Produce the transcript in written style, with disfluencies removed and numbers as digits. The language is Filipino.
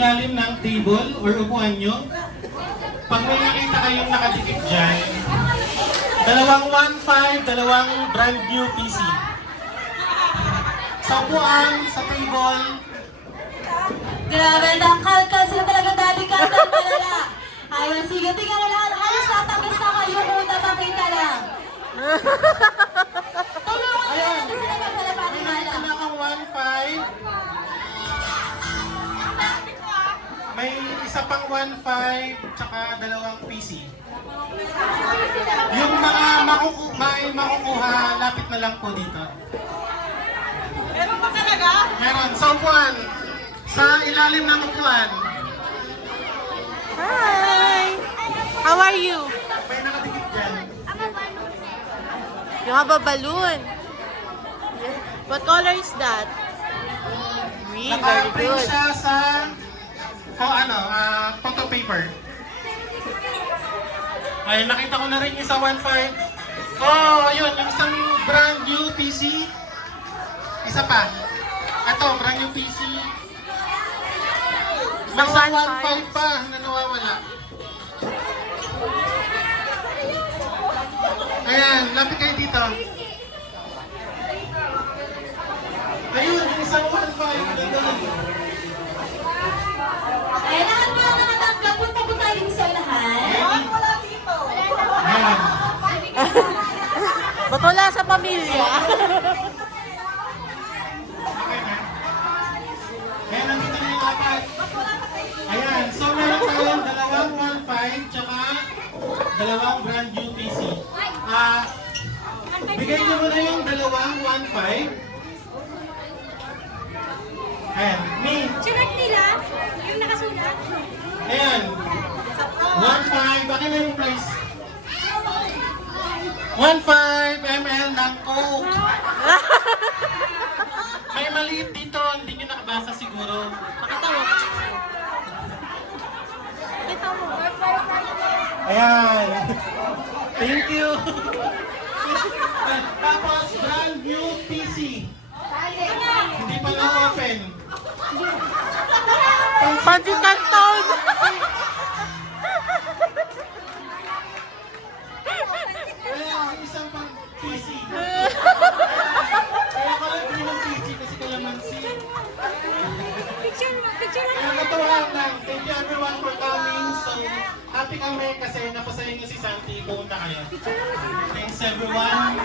ilalim ng table or upuan nyo. Pag may nakita kayong nakadikit dyan, dalawang 1.5, dalawang brand new PC. Sa upuan, sa table. Grabe, kalkal sila talaga dati kalkal malala. Ayun, sige, tingnan mo lang. Halos natagis na kayo muna, pakita lang. Tulungan nyo natin sila magkalapati nga lang. May kang 1.5. May isa pang 1.5, tsaka dalawang PC. Yung mga makukuha, lapit na lang po dito. Meron ba talaga? Meron. Sa upuan. Sa ilalim ng upuan. Hi! How are you? May nakadikit dyan. You have a balloon. What color is that? Green, very Naka-print good. siya sa photo paper. Ay, nakita ko na rin yung sa 1.5. Oh, yun. Yung isang brand new PC. Isa pa. Ito, brand new PC. May Sa isang 1.5 pa na nawawala. Ayan, lapit kayo dito. Ayun, yung isang 1.5. Ayan, lahat po ang nakatanggap. Punta po tayo din sa unahan. Wala dito. Ayan. Ba't wala sa pamilya? Okay na. Ayan, nandito na yung apat. Ayan, so meron tayong dalawang 1.5 tsaka dalawang brand new PC. Bigay nyo muna yung dalawang 1.5. Ayan, me. Sulat nila? Yung nakasulat? Ayan. 1.5. Bakit na yung price? 1.5 ml ng Coke. May maliit dito. Hindi nyo nakabasa siguro. Pakita mo. Pakita mo. Ayan. Thank you. Tapos, brand new PC. Hindi pa na-open. Pansit Canton! Ayan, isang pang PC. Kaya ko lang din ng PC kasi kalamansi. Picture Kaya natuwa lang. Thank you everyone for coming. So, happy kami kasi napasaya niyo si Santi. Buong na kayo. Thanks everyone.